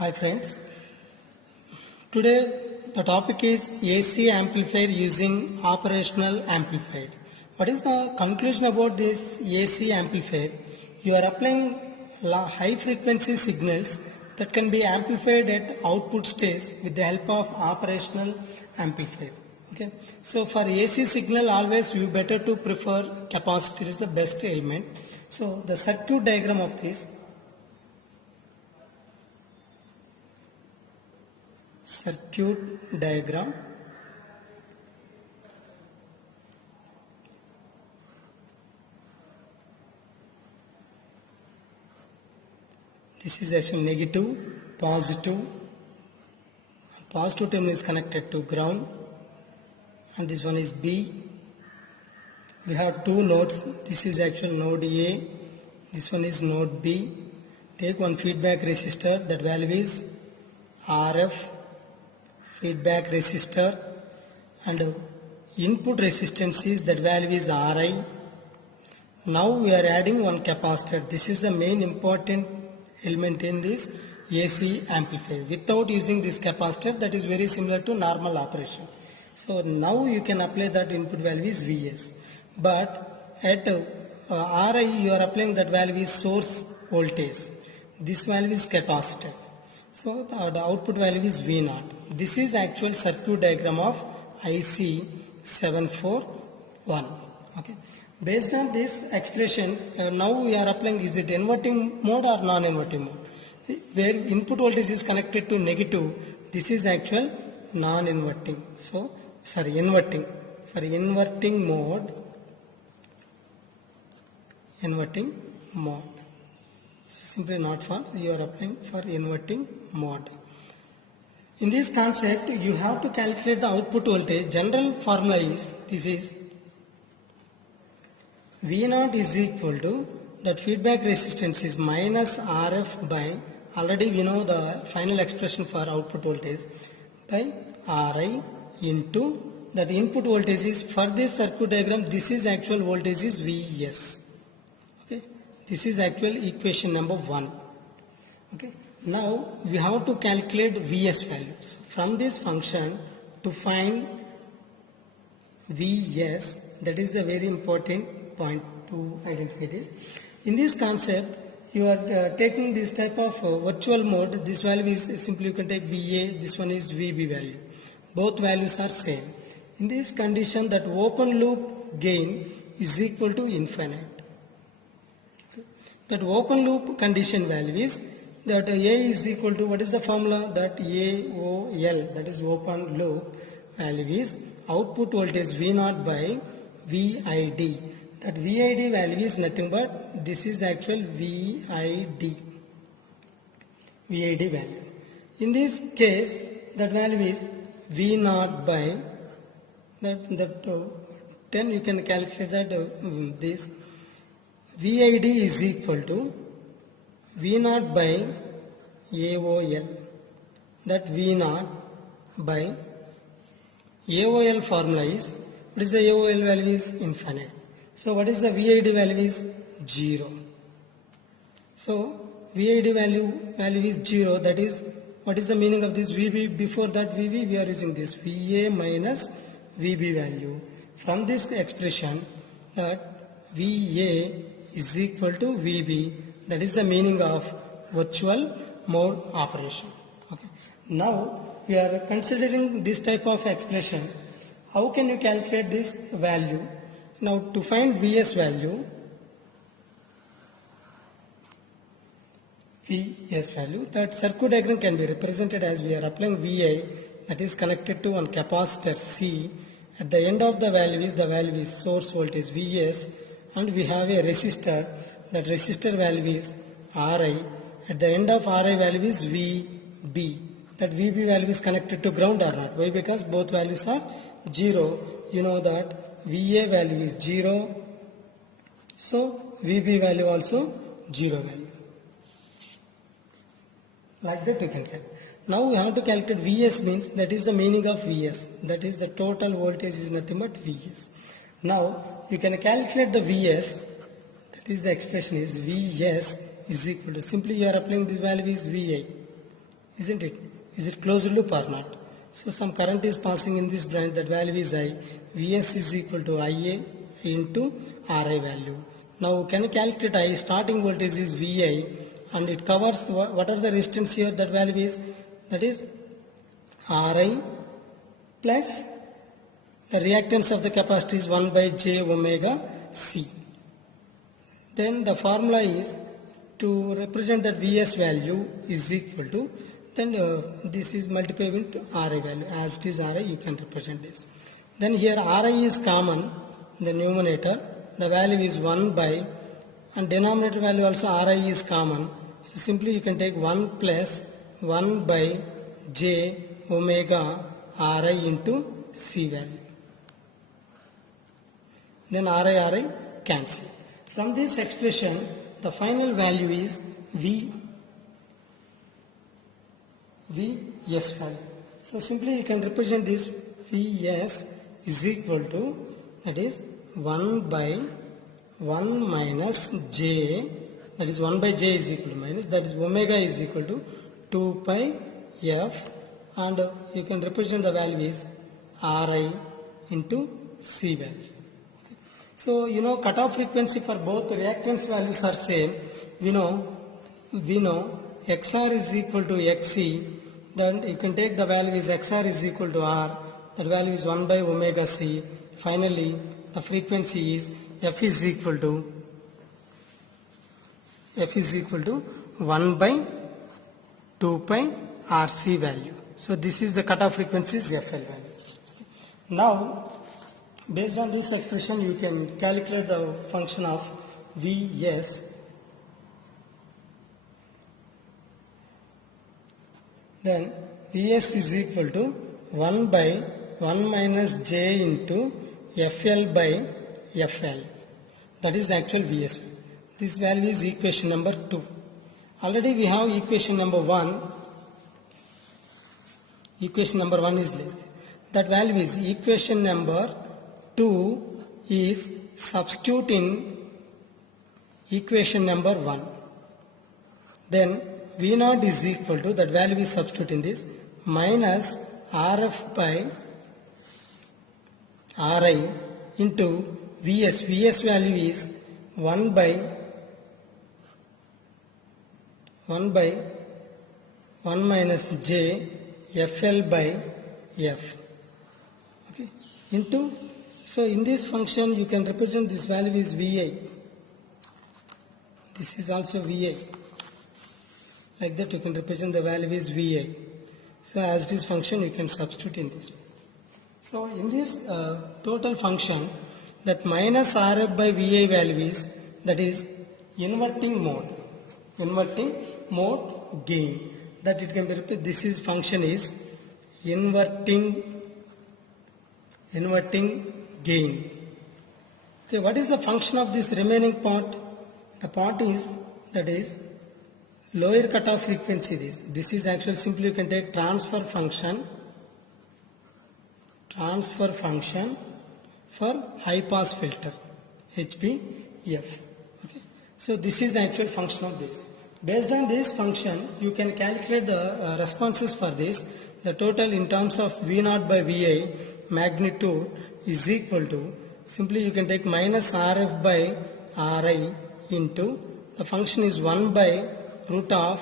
Hi friends, today the topic is AC amplifier using operational amplifier. What is the conclusion about this AC amplifier? You are applying high frequency signals that can be amplified at output stage with the help of operational amplifier. Okay, so for AC signal always you better to prefer capacitor is the best element. So the circuit diagram of this circuit diagram. This is actually negative, positive. Positive terminal is connected to ground, and this one is B. We have two nodes. This is actual node A. This one is node B. Take one feedback resistor. That value is RF. Feedback resistor, and input resistance is that value is Ri. Now we are adding one capacitor. This is the main important element in this AC amplifier. Without using this capacitor, that is very similar to normal operation. So now you can apply that input value is Vs. But at Ri you are applying that value is source voltage. This value is capacitor. So the output value is V0. This is actual circuit diagram of IC 741. Okay. Based on this expression, now we are applying, is it inverting mode or non-inverting mode? Where input voltage is connected to negative, this is actual non-inverting. So, sorry, inverting. For inverting mode, simply not for, you are applying for inverting mode. In this concept, you have to calculate the output voltage. General formula is, this is V0 is equal to, that feedback resistance is minus RF by, already we know the final expression for output voltage, by Ri into, that input voltage is, for this circuit diagram, this is actual voltage is Vs. Okay. This is actual equation number 1. Okay. Now we have to calculate Vs values. From this function to find Vs, that is a very important point to identify this. In this concept, you are taking this type of virtual mode. This value is simply you can take Va, this one is Vb value. Both values are same. In this condition, that open loop gain is equal to infinite. That open loop condition value is that A is equal to, what is the formula? That AOL, that is open loop value is output voltage V0 by VID. That VID value is nothing but, this is the actual VID value. In this case, that value is V0 by, that 10 you can calculate that this VID is equal to V0 by AOL. That V0 by AOL formula is, what is the AOL value is infinite. So what is the VID value is 0. So VID value is 0. That is, what is the meaning of this VB? Before that VB we are using this VA minus VB value. From this expression, that VA is equal to VB. That is the meaning of virtual mode operation. Okay. Now we are considering this type of expression. How can you calculate this value? Now to find Vs value, that circuit diagram can be represented as we are applying Vi, that is connected to one capacitor C. At the end of the value is source voltage Vs, and we have a resistor. That resistor value is Ri. At the end of Ri value is Vb. That Vb value is connected to ground or not? Why? Because both values are 0. You know that Va value is 0. So Vb value also 0 value. Like that you can calculate. Now we have to calculate Vs, means that is the meaning of Vs. That is the total voltage is nothing but Vs. Now you can calculate the Vs. That is the expression is Vs is equal to, simply you are applying this value is Vi isn't it? Is it closed loop or not? So some current is passing in this branch, that value is I. Vs is equal to Ia into Ri value. Now can you calculate I? Starting voltage is Vi and it covers what are the resistance here, that value is, that is Ri plus the reactance of the capacitor is 1 by j omega C. Then the formula is to represent that Vs value is equal to, then this is multiplied with Ri value. As it is Ri, you can represent this. Then here Ri is common in the numerator. The value is 1 by, and denominator value also Ri is common. So simply you can take 1 plus 1 by j omega Ri into C value. Then Ri cancel. From this expression, the final value is Vs value. So simply you can represent this Vs is equal to, that is 1 by 1 minus j, that is 1 by j is equal to minus, that is omega is equal to 2 pi f, and you can represent the value is Ri into C value. So you know cutoff frequency for both reactance values are same. We know XR is equal to XC. Then you can take the value is XR is equal to R. That value is 1 by omega C. Finally, the frequency is F is equal to 1 by 2 pi RC value. So this is the cutoff frequency is FL value. Now, based on this expression, you can calculate the function of Vs. Then Vs is equal to 1 by 1 minus j into FL by FL. That is the actual Vs. This value is equation number 2. Already we have equation number 1. Equation number 1 is this. That value is equation number 2 is substitute in equation number 1. Then V0 is equal to, that value is substitute in this, minus Rf by Ri into Vs. Vs value is 1 by 1 minus j FL by F. Okay. Into, so in this function you can represent this value is Vi. This is also Vi. Like that you can represent the value is Vi. So as this function you can substitute in this. So in this total function, that minus Rf by Vi value is, that is inverting mode gain. That it can be repeated. This is function is inverting gain. Okay, what is the function of this remaining part? The part is, that is lower cutoff frequency. This is actually simply you can take transfer function for high pass filter, HPF. Okay. So this is the actual function of this. Based on this function, you can calculate the responses for this. The total in terms of V0 by Vi magnitude is equal to, simply you can take minus Rf by Ri into, the function is 1 by root of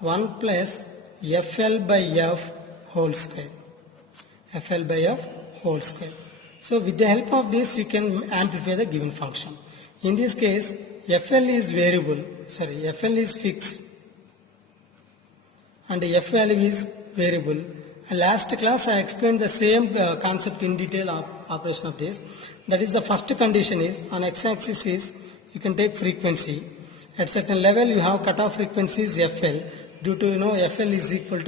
1 plus FL by F whole square. FL by F whole square. So with the help of this, you can amplify the given function. In this case, FL is FL is fixed and F value is variable. Last class I explained the same concept in detail of operation of this. That is, the first condition is on x-axis is you can take frequency. At certain level you have cutoff frequency is FL. Due to FL is equal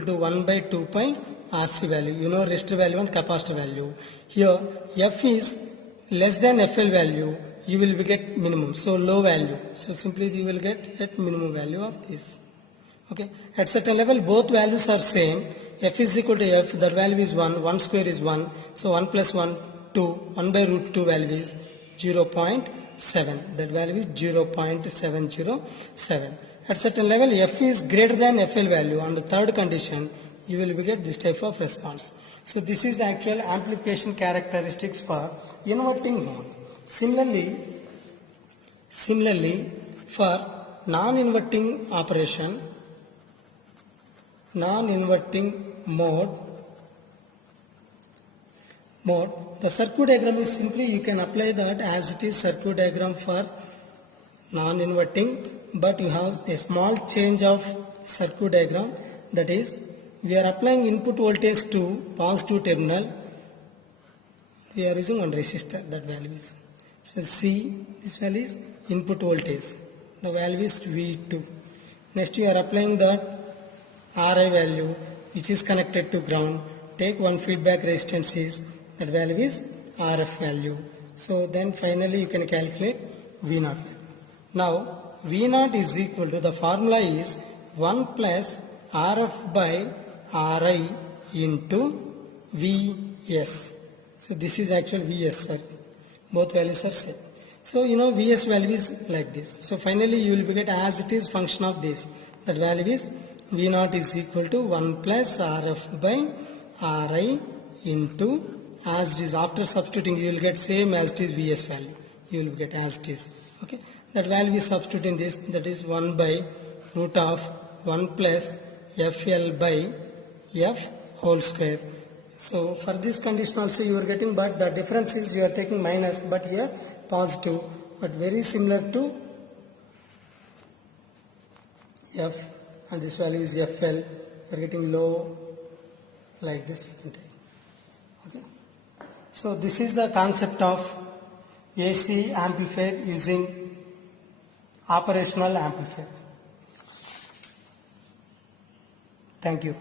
to 1 by 2 pi RC value. Resistor value and capacitor value. Here F is less than FL value, you will get minimum, so low value. So simply you will get at minimum value of this. Okay. At certain level both values are same. F is equal to F, the value is 1, 1 square is 1. So 1 plus 1, 2, 1 by root 2 value is 0.1. That value is 0.707. At certain level, F is greater than FL value. On the third condition, you will get this type of response. So this is the actual amplification characteristics for inverting mode. Similarly, for non-inverting operation, non-inverting mode, the circuit diagram is simply, you can apply that as it is circuit diagram for non-inverting, but you have a small change of circuit diagram. That is, we are applying input voltage to positive terminal. We are using one resistor, that value is. So C, this value is input voltage. The value is V2. Next we are applying the RI value which is connected to ground. Take one feedback resistance is, that value is RF value. So then finally you can calculate V0. Now V0 is equal to, the formula is 1 plus RF by RI into Vs. So this is actual Vs, sir. Both values are set. So Vs value is like this. So finally you will get as it is function of this. That value is V0 is equal to 1 plus RF by RI into, as it is, after substituting you will get same as it is Vs value. You will get as it is. Okay. That value is substituting this, that is 1 by root of 1 plus FL by F whole square. So for this condition also you are getting, but the difference is you are taking minus, but here positive, but very similar to F, and this value is FL. You are getting low like this you can take. Okay. So this is the concept of AC amplifier using operational amplifier. Thank you.